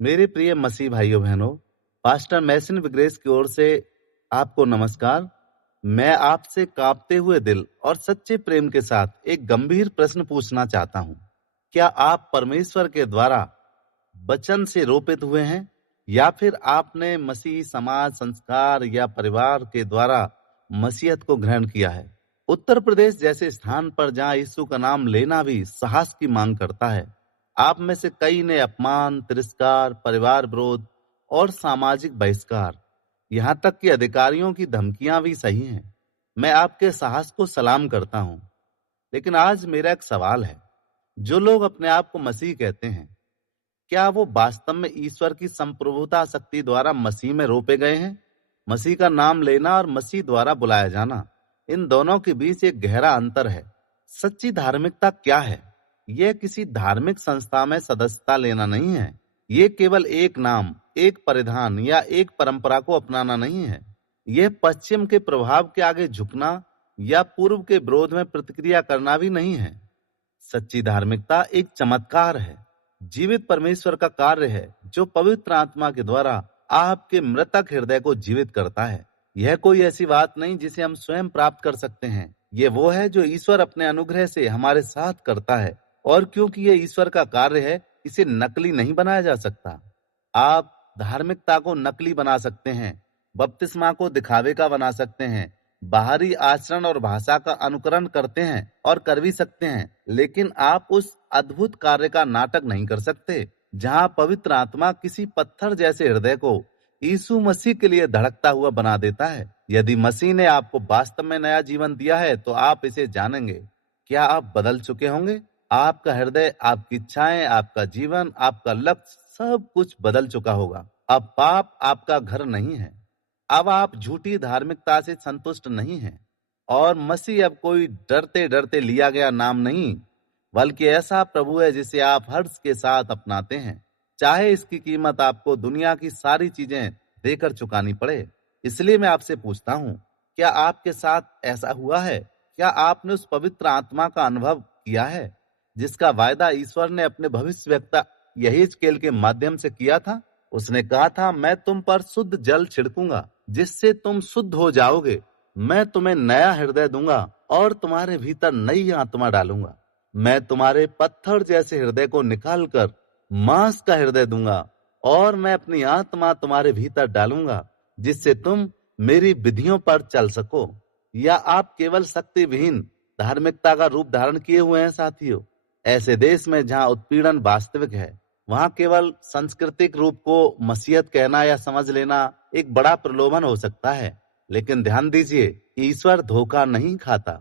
मेरे प्रिय मसीह भाइयों बहनों, पास्टर मैसन विग्रेस की ओर से आपको नमस्कार। मैं आपसे कांपते हुए दिल और सच्चे प्रेम के साथ एक गंभीर प्रश्न पूछना चाहता हूं। क्या आप परमेश्वर के द्वारा वचन से रोपित हुए हैं, या फिर आपने मसीह समाज, संस्कार या परिवार के द्वारा मसीहत को ग्रहण किया है? उत्तर प्रदेश जैसे स्थान पर जहां यीशु का नाम लेना भी साहस की मांग करता है, आप में से कई ने अपमान, तिरस्कार, परिवार विरोध और सामाजिक बहिष्कार, यहां तक कि अधिकारियों की धमकियां भी सही हैं। मैं आपके साहस को सलाम करता हूं। लेकिन आज मेरा एक सवाल है। जो लोग अपने आप को मसीह कहते हैं, क्या वो वास्तव में ईश्वर की संप्रभुता शक्ति द्वारा मसीह में रोपे गए हैं? मसीह का नाम लेना और मसीह द्वारा बुलाया जाना, इन दोनों के बीच एक गहरा अंतर है। सच्ची धार्मिकता क्या है? यह किसी धार्मिक संस्था में सदस्यता लेना नहीं है। ये केवल एक नाम, एक परिधान या एक परंपरा को अपनाना नहीं है। यह पश्चिम के प्रभाव के आगे झुकना या पूर्व के विरोध में प्रतिक्रिया करना भी नहीं है। सच्ची धार्मिकता एक चमत्कार है, जीवित परमेश्वर का कार्य है, जो पवित्र आत्मा के द्वारा आपके मृतक हृदय को जीवित करता है। यह कोई ऐसी बात नहीं जिसे हम स्वयं प्राप्त कर सकते हैं। ये वो है जो ईश्वर अपने अनुग्रह से हमारे साथ करता है, और क्योंकि ये ईश्वर का कार्य है, इसे नकली नहीं बनाया जा सकता। आप धार्मिकता को नकली बना सकते हैं, बपतिस्मा को दिखावे का बना सकते हैं, बाहरी आचरण और भाषा का अनुकरण करते हैं और कर भी सकते हैं, लेकिन आप उस अद्भुत कार्य का नाटक नहीं कर सकते जहां पवित्र आत्मा किसी पत्थर जैसे हृदय को यीशु मसीह के लिए धड़कता हुआ बना देता है। यदि मसीह ने आपको वास्तव में नया जीवन दिया है, तो आप इसे जानेंगे। क्या आप बदल चुके होंगे? आपका हृदय, आपकी इच्छाएं, आपका जीवन, आपका लक्ष्य, सब कुछ बदल चुका होगा। अब पाप आपका घर नहीं है। अब आप झूठी धार्मिकता से संतुष्ट नहीं हैं, और मसीह अब कोई डरते डरते लिया गया नाम नहीं, बल्कि ऐसा प्रभु है जिसे आप हर्ष के साथ अपनाते हैं, चाहे इसकी कीमत आपको दुनिया की सारी चीजें देकर चुकानी पड़े। इसलिए मैं आपसे पूछता हूं, क्या आपके साथ ऐसा हुआ है? क्या आपने उस पवित्र आत्मा का अनुभव किया है जिसका वायदा ईश्वर ने अपने भविष्यवक्ता यहेजकेल के माध्यम से किया था? उसने कहा था, मैं तुम पर शुद्ध जल छिड़कूंगा जिससे तुम शुद्ध हो जाओगे। मैं तुम्हें नया हृदय दूंगा और तुम्हारे भीतर नई आत्मा डालूंगा। मैं तुम्हारे पत्थर जैसे हृदय को निकालकर मांस का हृदय दूंगा, और मैं अपनी आत्मा तुम्हारे भीतर डालूंगा जिससे तुम मेरी विधियों पर चल सको। या आप केवल शक्ति विहीन धार्मिकता का रूप धारण किए हुए हैं साथियों? ऐसे देश में जहां उत्पीड़न वास्तविक है, वहां केवल सांस्कृतिक रूप को मसीहत कहना या समझ लेना एक बड़ा प्रलोभन हो सकता है। लेकिन ध्यान दीजिए, ईश्वर धोखा नहीं खाता।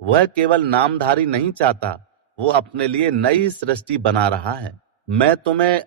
वह केवल नामधारी नहीं चाहता, वो अपने लिए नई सृष्टि बना रहा है। मैं तुम्हें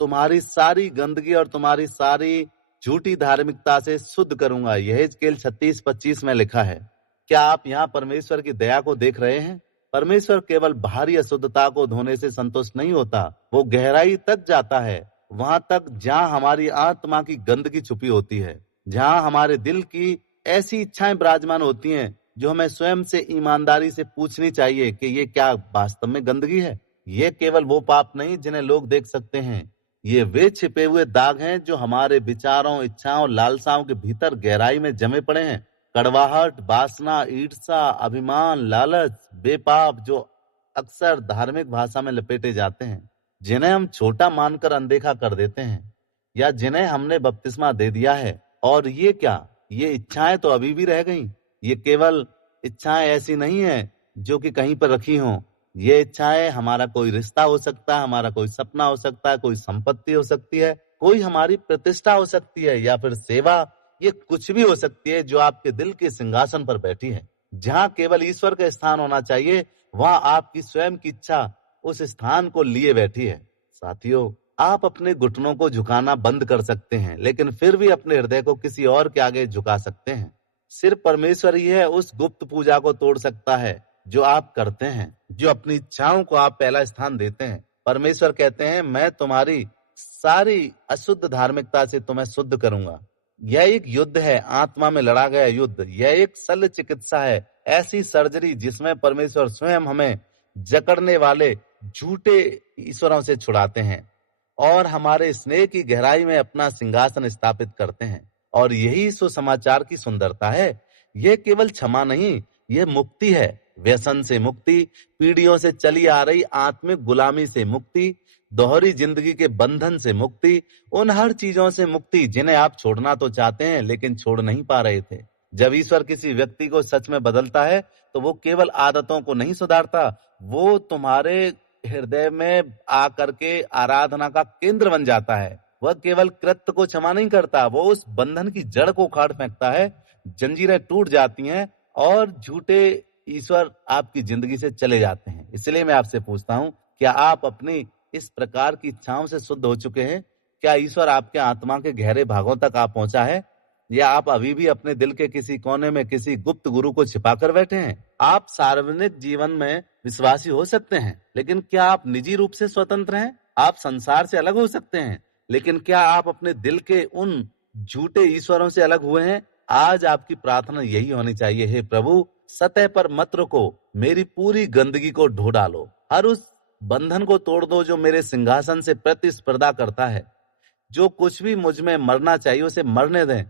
तुम्हारी सारी गंदगी और तुम्हारी सारी झूठी धार्मिकता से शुद्ध करूंगा, यहेजकेल 36:25 में लिखा है। क्या आप यहाँ परमेश्वर की दया को देख रहे हैं? परमेश्वर केवल बाहरी अशुद्धता को धोने से संतुष्ट नहीं होता, वो गहराई तक जाता है, वहां तक जहां हमारी आत्मा की गंदगी छुपी होती है, जहां हमारे दिल की ऐसी इच्छाएं विराजमान होती हैं जो हमें स्वयं से ईमानदारी से पूछनी चाहिए कि ये क्या वास्तव में गंदगी है। ये केवल वो पाप नहीं जिन्हें लोग देख सकते हैं, ये वे छिपे हुए दाग हैं जो हमारे विचारों, इच्छाओं, लालसाओं के भीतर गहराई में जमे पड़े हैं। कड़वाहट, वासना, ईर्ष्या, अभिमान, लालच, बेपाप, जो अक्सर धार्मिक भाषा में लपेटे जाते हैं, जिन्हें हम छोटा मानकर अनदेखा कर देते हैं, या जिन्हें हमने बपतिस्मा दे दिया है। और ये क्या, ये इच्छाएं तो अभी भी रह गईं। ये केवल इच्छाएं ऐसी नहीं है जो कि कहीं पर रखी हों। ये इच्छाएं हमारा कोई रिश्ता हो सकता है, हमारा कोई सपना हो सकता है, कोई संपत्ति हो सकती है, कोई हमारी प्रतिष्ठा हो सकती है, या फिर सेवा। ये कुछ भी हो सकती है जो आपके दिल के सिंहासन पर बैठी है। जहां केवल ईश्वर का स्थान होना चाहिए, वहां आपकी स्वयं की इच्छा उस स्थान को लिए बैठी है। साथियों, आप अपने घुटनों को झुकाना बंद कर सकते हैं, लेकिन फिर भी अपने हृदय को किसी और के आगे झुका सकते हैं। सिर्फ परमेश्वर ही है उस गुप्त पूजा को तोड़ सकता है जो आप करते हैं, जो अपनी इच्छाओं को आप पहला स्थान देते हैं। परमेश्वर कहते हैं, मैं तुम्हारी सारी अशुद्ध धार्मिकता से तुम्हें शुद्ध करूंगा। यह एक युद्ध है, आत्मा में लड़ा गया युद्ध। यह एक शल्य चिकित्सा है, ऐसी सर्जरी जिसमें परमेश्वर स्वयं हमें जकड़ने वाले झूठे ईश्वरों से छुड़ाते हैं और हमारे स्नेह की गहराई में अपना सिंहासन स्थापित करते हैं। और यही सुसमाचार की सुंदरता है। यह केवल क्षमा नहीं, यह मुक्ति है। व्यसन से मुक्ति, पीढ़ियों से चली आ रही आत्मिक गुलामी से मुक्ति, दोहरी जिंदगी के बंधन से मुक्ति, उन हर चीजों से मुक्ति जिन्हें आप छोड़ना तो चाहते हैं लेकिन छोड़ नहीं पा रहे थे। जब ईश्वर किसी व्यक्ति को सच में बदलता है तो वो केवल आदतों को नहीं सुधारता, वो तुम्हारे हृदय में आकर के आराधना का केंद्र बन जाता है। वह केवल कृत्य को क्षमा नहीं करता, वो उस बंधन की जड़ को उखाड़ फेंकता है। जंजीरें टूट जाती हैं और झूठे ईश्वर आपकी जिंदगी से चले जाते हैं। इसलिए मैं आपसे पूछता हूं, क्या आप अपनी इस प्रकार की इच्छाओं से शुद्ध हो चुके हैं? क्या ईश्वर आपके आत्मा के गहरे भागों तक आ पहुंचा है, या आप अभी भी अपने दिल के किसी कोने में किसी गुप्त गुरु को छिपा कर बैठे हैं? आप सार्वजनिक जीवन में विश्वासी हो सकते हैं, लेकिन क्या आप निजी रूप से स्वतंत्र हैं? आप संसार से अलग हो सकते हैं, लेकिन क्या आप अपने दिल के उन झूठे ईश्वरों से अलग हुए हैं? आज आपकी प्रार्थना यही होनी चाहिए, हे प्रभु, सतह पर मत रुको, मेरी पूरी गंदगी को ढो डालो, हर उस बंधन को तोड़ दो जो मेरे सिंहासन से प्रतिस्पर्धा करता है। जो कुछ भी मुझ में मरना चाहिए उसे मरने दें,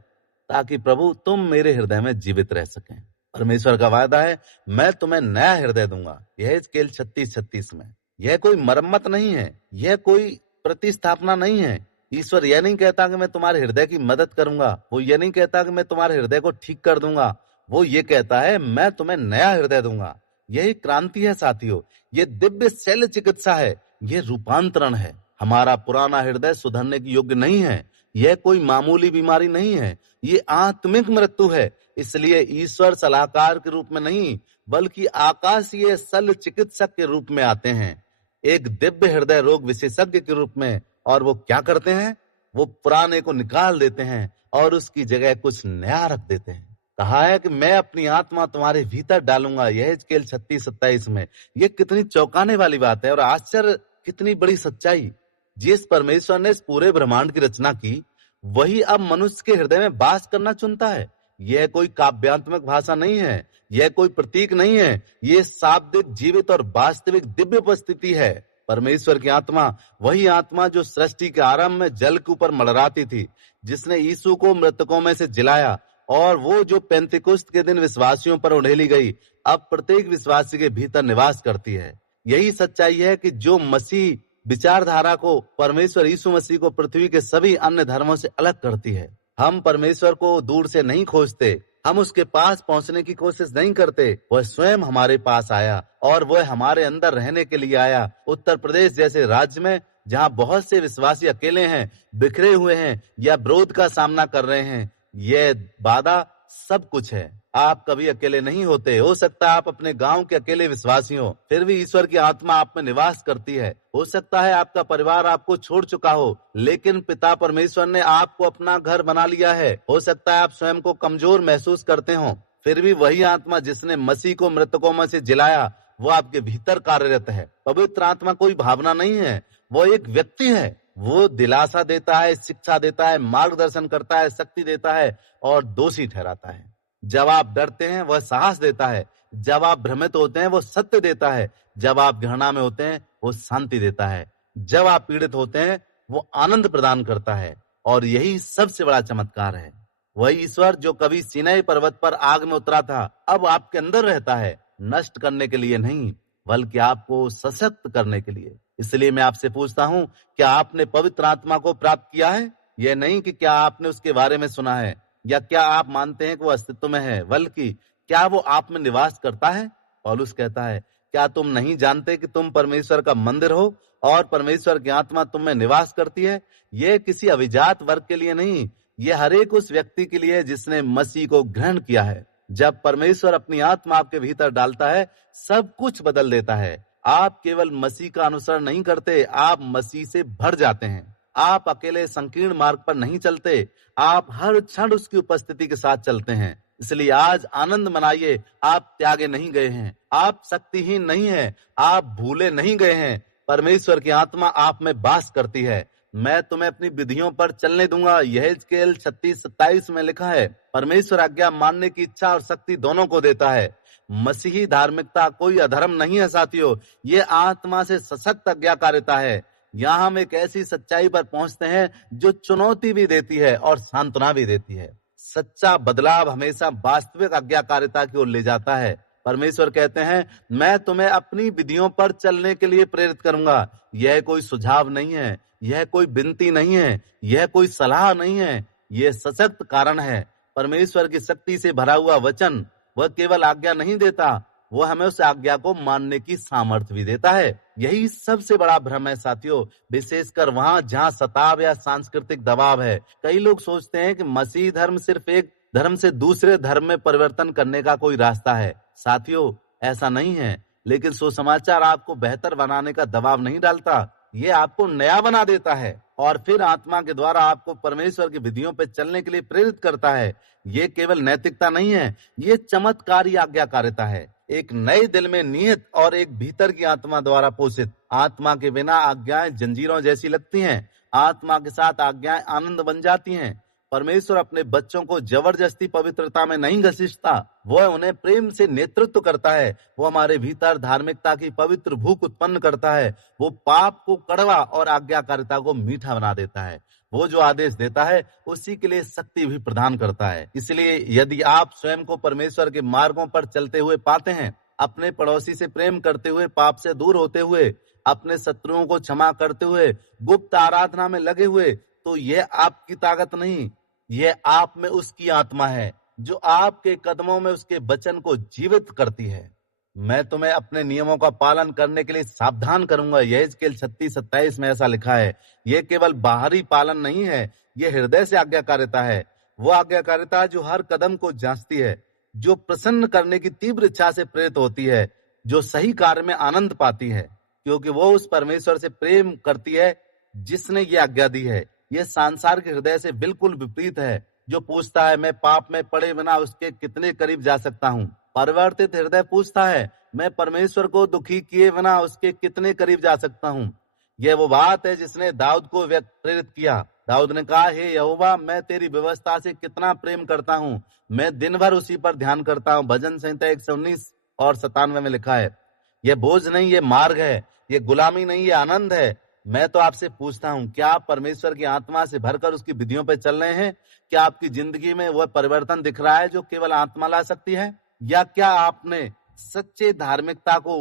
ताकि प्रभु तुम मेरे हृदय में जीवित रह सकें। परमेश्वर का वायदा है, मैं तुम्हें नया हृदय दूंगा। यह हिजकेल 36:36 में। यह कोई मरम्मत नहीं है, यह कोई प्रतिस्थापना नहीं है। ईश्वर यह नहीं कहता कि मैं तुम्हारे हृदय की मदद करूंगा, वो ये नहीं कहता कि मैं तुम्हारे हृदय को ठीक कर दूंगा। वो ये कहता है, मैं तुम्हें नया हृदय दूंगा। यही क्रांति है साथियों, ये दिव्य शल्य चिकित्सा है, ये रूपांतरण है। हमारा पुराना हृदय सुधरने की योग्य नहीं है। यह कोई मामूली बीमारी नहीं है, ये आत्मिक मृत्यु है। इसलिए ईश्वर सलाहकार के रूप में नहीं, बल्कि आकाशीय शल्य चिकित्सक के रूप में आते हैं, एक दिव्य हृदय रोग विशेषज्ञ के रूप में। और वो क्या करते हैं? वो पुराने को निकाल देते हैं और उसकी जगह कुछ नया रख देते हैं। कहा है कि मैं अपनी आत्मा तुम्हारे भीतर डालूंगा, यह हिजकेल 36:27 में। यह कितनी चौंकाने वाली बात है और आश्चर्य, कितनी बड़ी सच्चाई। जिस परमेश्वर ने इस पूरे ब्रह्मांड की रचना की, वही अब मनुष्य के हृदय में वास करना चुनता है। यह कोई काव्यात्मक भाषा नहीं है, यह कोई प्रतीक नहीं है, यह शाब्दिक, जीवित और वास्तविक दिव्य उपस्थिति है। परमेश्वर की आत्मा, वही आत्मा जो सृष्टि के आरंभ में जल के ऊपर मलराती थी, जिसने यीशु को मृतकों में से जिलाया, और वो जो पेंतिकुस्त के दिन विश्वासियों पर उंडेली गई, अब प्रत्येक विश्वासी के भीतर निवास करती है। यही सच्चाई है कि जो मसीह विचारधारा को, परमेश्वर यीशु मसीह को पृथ्वी के सभी अन्य धर्मों से अलग करती है। हम परमेश्वर को दूर से नहीं खोजते, हम उसके पास पहुंचने की कोशिश नहीं करते। वह स्वयं हमारे पास आया और वह हमारे अंदर रहने के लिए आया। उत्तर प्रदेश जैसे राज्य में, जहां बहुत से विश्वासी अकेले हैं, बिखरे हुए हैं या विरोध का सामना कर रहे हैं, यह वादा सब कुछ है। आप कभी अकेले नहीं होते। हो सकता है आप अपने गांव के अकेले विश्वासी हो, फिर भी ईश्वर की आत्मा आप में निवास करती है। हो सकता है आपका परिवार आपको छोड़ चुका हो, लेकिन पिता परमेश्वर ने आपको अपना घर बना लिया है। हो सकता है आप स्वयं को कमजोर महसूस करते हो, फिर भी वही आत्मा जिसने मसीह को मृतकों में से जिलाया, वो आपके भीतर कार्यरत है। पवित्र आत्मा कोई भावना नहीं है, वो एक व्यक्ति है। वो दिलासा देता है, शिक्षा देता है, मार्गदर्शन करता है, शक्ति देता है और दोषी ठहराता है। जब आप डरते हैं वह साहस देता है, जब आप भ्रमित होते हैं वो सत्य देता है, जब आप घृणा में होते हैं वो शांति देता है, जब आप पीड़ित होते हैं वो आनंद प्रदान करता है। और यही सबसे बड़ा चमत्कार है। वही ईश्वर जो कभी सीनै पर्वत पर आग में उतरा था, अब आपके अंदर रहता है, नष्ट करने के लिए नहीं, बल्कि आपको सशक्त करने के लिए। इसलिए मैं आपसे पूछता हूं, क्या आपने पवित्र आत्मा को प्राप्त किया है? यह नहीं कि क्या आपने उसके बारे में सुना है या क्या आप मानते हैं कि वो अस्तित्व में है, बल्कि क्या वो आप में निवास करता है। पौलुस कहता है, क्या तुम नहीं जानते कि तुम परमेश्वर का मंदिर हो और परमेश्वर की आत्मा तुम में निवास करती है? यह किसी अभिजात वर्ग के लिए नहीं, यह हर एक उस व्यक्ति के लिए जिसने मसीह को ग्रहण किया है। जब परमेश्वर अपनी आत्मा आपके भीतर डालता है, सब कुछ बदल देता है। आप केवल मसीह का अनुसरण नहीं करते, आप मसीह से भर जाते हैं। आप अकेले संकीर्ण मार्ग पर नहीं चलते, आप हर क्षण उसकी उपस्थिति के साथ चलते हैं। इसलिए आज आनंद मनाइए, आप त्यागे नहीं गए हैं, आप शक्तिहीन नहीं हैं, आप भूले नहीं गए हैं। परमेश्वर की आत्मा आप में वास करती है। मैं तुम्हें अपनी विधियों पर चलने दूंगा, यह हिजकेल 36:27 में लिखा है। परमेश्वर आज्ञा मानने की इच्छा और शक्ति दोनों को देता है। मसीही धार्मिकता कोई अधर्म नहीं है साथियों, ये आत्मा से सशक्त आज्ञाकारिता है। यहाँ हम एक ऐसी सच्चाई पर पहुंचते हैं जो चुनौती भी देती है और सांत्वना भी देती है। सच्चा बदलाव हमेशा वास्तविक आज्ञाकारिता की ओर ले जाता है। परमेश्वर कहते हैं, मैं तुम्हें अपनी विधियों पर चलने के लिए प्रेरित करूंगा। यह कोई सुझाव नहीं है, यह कोई विनती नहीं है, यह कोई सलाह नहीं है, यह सशक्त कारण है। परमेश्वर की शक्ति से भरा हुआ वचन वह केवल आज्ञा नहीं देता, वो हमें उस आज्ञा को मानने की सामर्थ्य भी देता है। यही सबसे बड़ा भ्रम है साथियों, विशेषकर वहां जहां सताव या सांस्कृतिक दबाव है। कई लोग सोचते हैं कि मसीह धर्म सिर्फ एक धर्म से दूसरे धर्म में परिवर्तन करने का कोई रास्ता है। साथियों, ऐसा नहीं है। लेकिन सुसमाचार आपको बेहतर बनाने का दबाव नहीं डालता, ये आपको नया बना देता है और फिर आत्मा के द्वारा आपको परमेश्वर की विधियों पर चलने के लिए प्रेरित करता है। ये केवल नैतिकता नहीं है, ये चमत्कारी आज्ञाकारिता है। एक नए दिल में निहित और एक भीतर की आत्मा द्वारा पोषित। आत्मा के बिना आज्ञाएं जंजीरों जैसी लगती हैं, आत्मा के साथ आज्ञाएं आनंद बन जाती हैं। परमेश्वर अपने बच्चों को जबरदस्ती पवित्रता में नहीं घसीटता, वह उन्हें प्रेम से नेतृत्व करता है। वो हमारे भीतर धार्मिकता की पवित्र भूख उत्पन्न करता है। वो पाप को कड़वा और आज्ञाकारिता को मीठा बना देता है। वो जो आदेश देता है उसी के लिए शक्ति भी प्रदान करता है। इसलिए यदि आप स्वयं को परमेश्वर के मार्गों पर चलते हुए पाते हैं, अपने पड़ोसी से प्रेम करते हुए, पाप से दूर होते हुए, अपने शत्रुओं को क्षमा करते हुए, गुप्त आराधना में लगे हुए, तो यह आपकी ताकत नहीं, यह आप में उसकी आत्मा है जो आपके कदमों में उसके वचन को जीवित करती है। मैं तुम्हें अपने नियमों का पालन करने के लिए सावधान करूंगा, यहेजकेल 36:27 में ऐसा लिखा है। यह केवल बाहरी पालन नहीं है, यह हृदय से आज्ञाकारिता है। वो आज्ञाकारिता जो हर कदम को जांचती है, जो प्रसन्न करने की तीव्र इच्छा से प्रेरित होती है, जो सही कार्य में आनंद पाती है, क्योंकि वो उस परमेश्वर से प्रेम करती है जिसने ये आज्ञा दी है। यह सांसार के हृदय से बिल्कुल विपरीत है, जो पूछता है मैं पाप में पड़े बिना उसके कितने करीब जा सकता हूँ। परिवर्तित हृदय पूछता है, मैं परमेश्वर को दुखी किए बिना उसके कितने करीब जा सकता हूँ। यह वो बात है जिसने दाऊद को प्रेरित किया। दाऊद ने कहा, हे यहोवा, मैं तेरी व्यवस्था से कितना प्रेम करता हूँ, मैं दिन भर उसी पर ध्यान करता हूँ। भजन संहिता 119 और 97 में लिखा है। यह बोझ नहीं, ये मार्ग है, ये गुलामी नहीं, ये आनंद है। मैं तो आपसे पूछता हूँ, क्या आप परमेश्वर की आत्मा से भरकर उसकी विधियों पर चल रहे हैं? क्या आपकी जिंदगी में वह परिवर्तन दिख रहा है जो केवल आत्मा ला सकती है? या क्या आपने सच्चे धार्मिकता को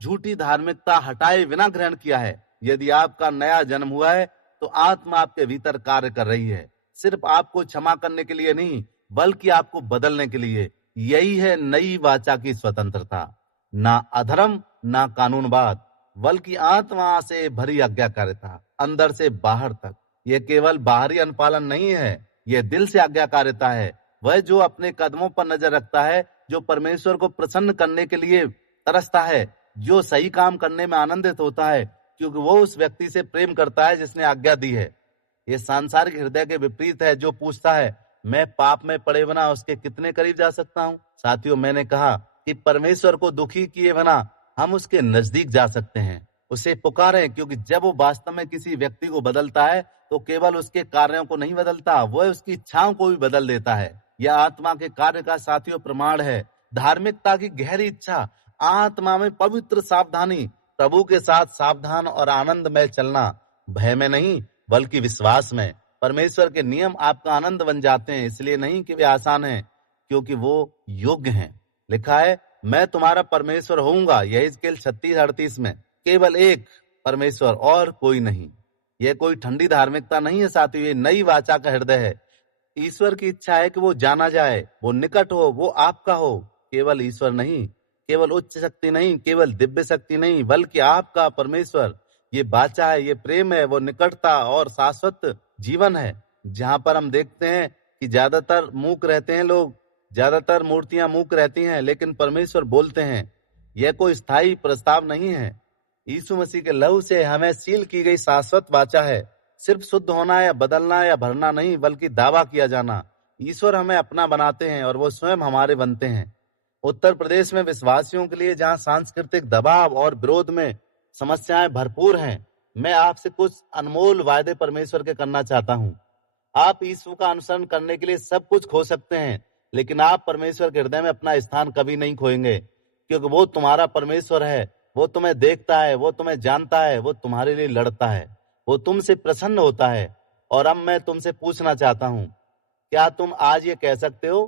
झूठी धार्मिकता हटाए बिना ग्रहण किया है? यदि आपका नया जन्म हुआ है तो आत्मा आपके भीतर कार्य कर रही है, सिर्फ आपको क्षमा करने के लिए नहीं, बल्कि आपको बदलने के लिए। यही है नई वाचा की स्वतंत्रता, ना अधर्म ना कानूनवाद, बल्कि आत्मा से भरी आज्ञाकारिता, अंदर से बाहर तक। यह केवल बाहरी अनुपालन नहीं है, यह दिल से आज्ञाकारिता है। वह जो अपने कदमों पर नजर रखता है, जो परमेश्वर को प्रसन्न करने के लिए तरसता है, जो सही काम करने में आनंदित होता है, क्योंकि वो उस व्यक्ति से प्रेम करता है जिसने आज्ञा दी है। ये सांसारिक हृदय के विपरीत है, जो पूछता है मैं पाप में पड़े बिना उसके कितने करीब जा सकता हूँ। साथियों, मैंने कहा कि परमेश्वर को दुखी किए बिना हम उसके नजदीक जा सकते हैं। उसे पुकारें, क्योंकि जब वो वास्तव में किसी व्यक्ति को बदलता है तो केवल उसके कार्यों को नहीं बदलता, वह उसकी इच्छाओं को भी बदल देता है। यह आत्मा के कार्य का साथियों प्रमाण है। धार्मिकता की गहरी इच्छा, आत्मा में पवित्र सावधानी, प्रभु के साथ सावधान और आनंदमय चलना, भय में नहीं बल्कि विश्वास में। परमेश्वर के नियम आपका आनंद बन जाते हैं, इसलिए नहीं कि वे आसान हैं, क्योंकि वो योग्य हैं। लिखा है, मैं तुम्हारा परमेश्वर होऊंगा, यहेजकेल 36:38 में। केवल एक परमेश्वर और कोई नहीं। यह कोई ठंडी धार्मिकता नहीं है साथियों, ये नई वाचा का हृदय है। ईश्वर की इच्छा है कि वो जाना जाए, वो निकट हो, वो आपका हो। केवल ईश्वर नहीं, केवल उच्च शक्ति नहीं, केवल दिव्य शक्ति नहीं, बल्कि आपका परमेश्वर। ये वाचा है, ये प्रेम है, वो निकटता और शाश्वत जीवन है। जहां पर हम देखते हैं कि ज्यादातर मूक रहते हैं लोग, ज्यादातर मूर्तियां मूक रहती हैं, लेकिन परमेश्वर बोलते हैं। यह कोई स्थायी प्रस्ताव नहीं है, यीशु मसीह के लहू से हमें सील की गई शाश्वत वाचा है। सिर्फ शुद्ध होना या बदलना या भरना नहीं, बल्कि दावा किया जाना। ईश्वर हमें अपना बनाते हैं और वो स्वयं हमारे बनते हैं। उत्तर प्रदेश में विश्वासियों के लिए, जहां सांस्कृतिक दबाव और विरोध में समस्याएं भरपूर हैं, मैं आपसे कुछ अनमोल वायदे परमेश्वर के करना चाहता हूं। आप यीशु का अनुसरण करने के लिए सब कुछ खो सकते हैं, लेकिन आप परमेश्वर के हृदय में अपना स्थान कभी नहीं खोएंगे, क्योंकि वो तुम्हारा परमेश्वर है। वो तुम्हें देखता है, वो तुम्हें जानता है, वो तुम्हारे लिए लड़ता है, वो तुमसे प्रसन्न होता है। और अब मैं तुमसे पूछना चाहता हूँ, क्या तुम आज ये कह सकते हो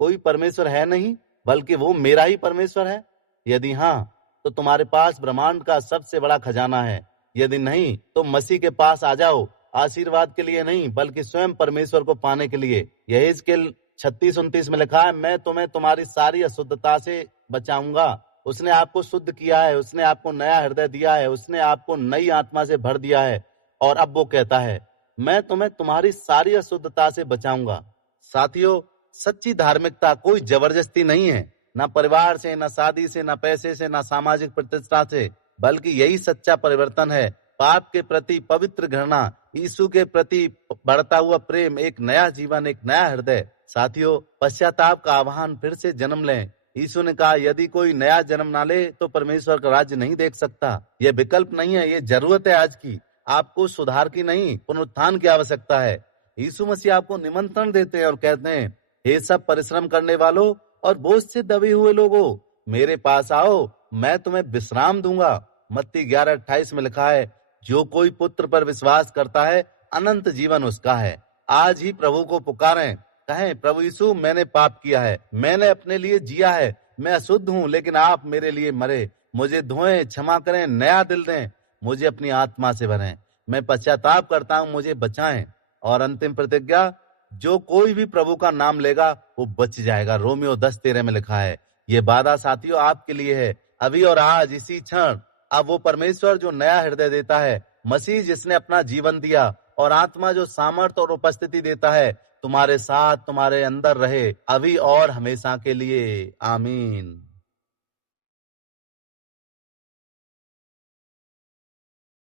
कोई परमेश्वर है नहीं, बल्कि वो मेरा ही परमेश्वर है? यदि हाँ, तो तुम्हारे पास ब्रह्मांड का सबसे बड़ा खजाना है। यदि नहीं, तो मसीह के पास आ जाओ, आशीर्वाद के लिए नहीं, बल्कि स्वयं परमेश्वर को पाने के लिए। यही इसके 36-29 में लिखा है, मैं तुम्हें तुम्हारी सारी अशुद्धता से बचाऊंगा। उसने आपको शुद्ध किया है, उसने आपको नया हृदय दिया है, उसने आपको नई आत्मा से भर दिया है। और अब वो कहता है, मैं तुम्हें तुम्हारी सारी अशुद्धता से बचाऊंगा। साथियों, सच्ची धार्मिकता कोई जबरदस्ती नहीं है, ना परिवार से, ना शादी से, ना पैसे से, ना सामाजिक प्रतिष्ठा से, बल्कि यही सच्चा परिवर्तन है। पाप के प्रति पवित्र घृणा, यीशु के प्रति बढ़ता हुआ प्रेम, एक नया जीवन, एक नया हृदय। साथियों, पश्चाताप का आह्वान, फिर से जन्म लें। यीशु ने कहा, यदि कोई नया जन्म ना ले तो परमेश्वर का राज्य नहीं देख सकता। यह विकल्प नहीं है, ये जरूरत है आज की। आपको सुधार की नहीं, पुनरुत्थान की आवश्यकता है। यीशु मसीह आपको निमंत्रण देते हैं और कहते हैं, हे सब परिश्रम करने वालों और बोझ से दबे हुए लोगों, मेरे पास आओ, मैं तुम्हें विश्राम दूंगा। मत्ती 11:28 में लिखा है, जो कोई पुत्र पर विश्वास करता है, अनंत जीवन उसका है। आज ही प्रभु को पुकारें, कहें, प्रभु यीशु, मैंने पाप किया है, मैंने अपने लिए जिया है, मैं अशुद्ध हूँ, लेकिन आप मेरे लिए मरे, मुझे धोएं, क्षमा करें, नया दिल दें, मुझे अपनी आत्मा से भरें। मैं पश्चाताप करता हूँ, मुझे बचाएं। और अंतिम प्रतिज्ञा, जो कोई भी प्रभु का नाम लेगा वो बच जाएगा। रोमियो 10:13 में लिखा है। ये वादा साथियों आपके लिए है, अभी और आज, इसी क्षण। अब वो परमेश्वर जो नया हृदय देता है, मसीह जिसने अपना जीवन दिया, और आत्मा जो सामर्थ और उपस्थिति देता है, तुम्हारे साथ, तुम्हारे अंदर रहे, अभी और हमेशा के लिए। आमीन।